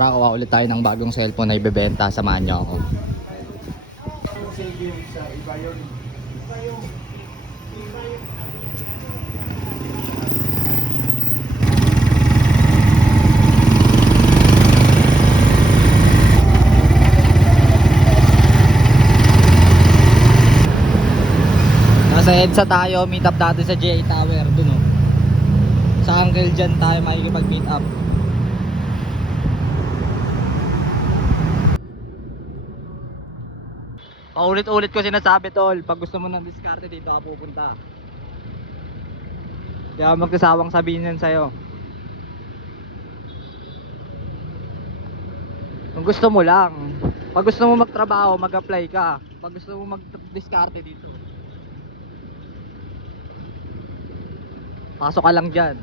Tara, kuha ulit tayo ng bagong cellphone na ibebenta. Samahan niyo ako. Nasa EDSA tayo, meet up natin sa GA Tower dun oh. Sa Uncle Jan tayo makikipag-meet up. Paulit-ulit ko sinasabi tol, pag gusto mo ng diskarte dito ka pupunta. Hindi ako magkasawang sabihin yan sa'yo. Kung gusto mo lang, pag gusto mo magtrabaho, mag-apply ka. Pag gusto mo mag-diskarte dito, pasok ka lang dyan.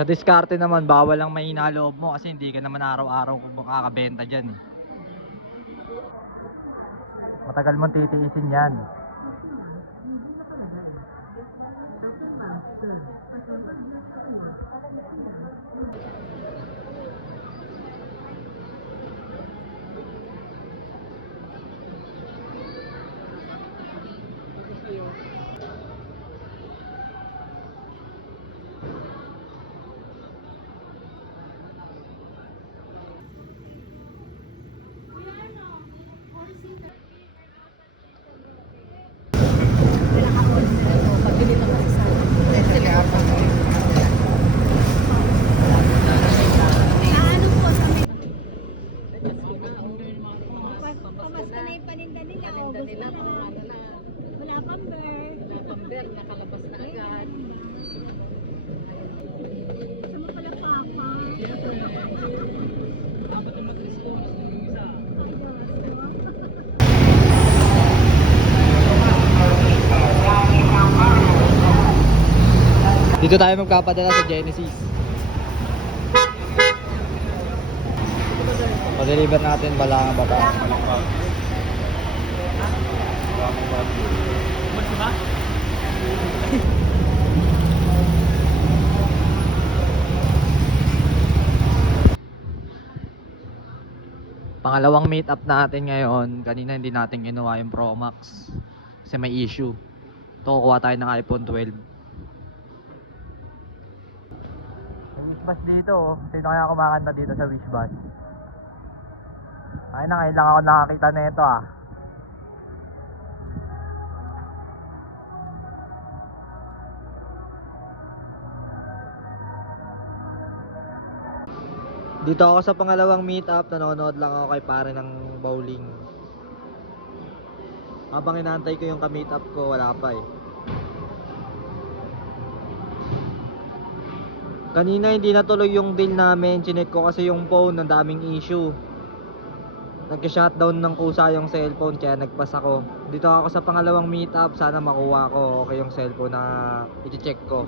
Sa diskarte naman, bawal lang mahina loob mo kasi hindi ka naman araw-araw makakabenta dyan eh. Matagal mong titiisin yan. Pamaska na yung paninda nila. August na lang. Wala pang bear. Wala pang bear. Nakalabas na agad. Sama pala papa. Dapat yung mag-response ng isa. Dito tayo magpapadala sa Genesis. Pa-deliver natin Balangang Baba. Pangalawang meet up natin ngayon. Kanina hindi natin ginawa yung Pro Max kasi may issue. Ito, kuha tayo ng iPhone 12. May Wishbus dito oh. Sino kaya kumakanta dito sa Wishbus? Ay na, ngayon lang ako nakakita na ito ah. Dito ako sa pangalawang meetup, nanonood lang ako kay pare ng bowling. Habang inaantay ko yung ka-meetup ko, wala pa eh. Kanina hindi natuloy yung deal namin, chinek ko kasi yung phone, ang daming issue. Nagka-shutdown ng kusa yung cellphone kaya nagpas ako. Dito ako sa pangalawang meetup, sana makuha ko okay yung cellphone na i-check ko.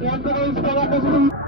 Yan po kayo sa